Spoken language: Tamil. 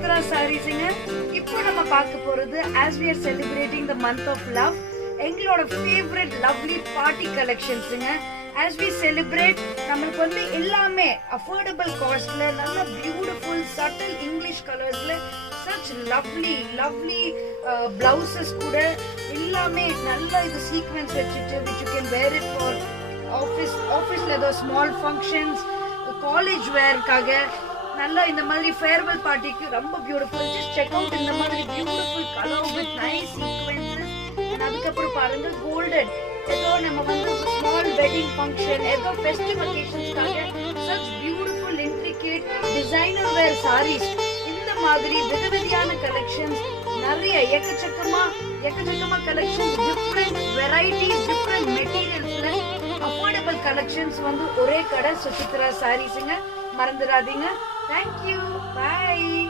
சுசித்ரா சாரீஸ்ங்க. இப்போ நம்ம பார்க்க போறது as we are celebrating the month of love, எங்களோட ஃபேவரட் லவ்லி பார்ட்டி கலெக்ஷன்ஸ்ங்க. as we celebrate நமக்கு வந்து எல்லாமே அஃபோர்டபிள் காஸ்ட்ல நல்ல பியூட்டிஃபுல் சட்டில் இங்கிலீஷ் கலர்ஸ்ல such lovely blouses கூட எல்லாமே நல்ல இது சீக்வென்ஸ் வச்சிட்டு which you can wear it for ஆஃபீஸ்ல ஏதோ ஸ்மால் ஃபங்க்ஷன்ஸ், காலேஜ் வேர்க்காக நல்லா இந்த மாதிரி ஃபேர்வெல் பார்ட்டிக்கு ரொம்ப பியூட்டிஃபுல். ஜஸ்ட் செக் அவுட் இந்த மாதிரி beautiful colour with nice sequences. அதுக்கப்புறம் பாருங்க கோல்டன் ஏதோ நம்ம வந்து ஸ்மால் வெட்டிங் ஃபங்க்ஷன் ஏதோ festive அகேஷன்ஸ்க்காக such beautiful intricate designer wear sarees. இந்த மாதிரி விதவிதமான கலெக்ஷன்ஸ் நிறைய எக்கச்சக்கமா கலெக்ஷன்ஸ், டிஃப்ரெண்ட் வெரைட்டிஸ், டிஃப்ரெண்ட் மெட்டீரியல்ஸ்ல அஃபோர்டபிள் கலெக்ஷன்ஸ் வந்து ஒரே கடை சுசித்ரா சாரீஸ்ங்க. மறந்துடாதீங்க. தேங்க்யூ, பாய்.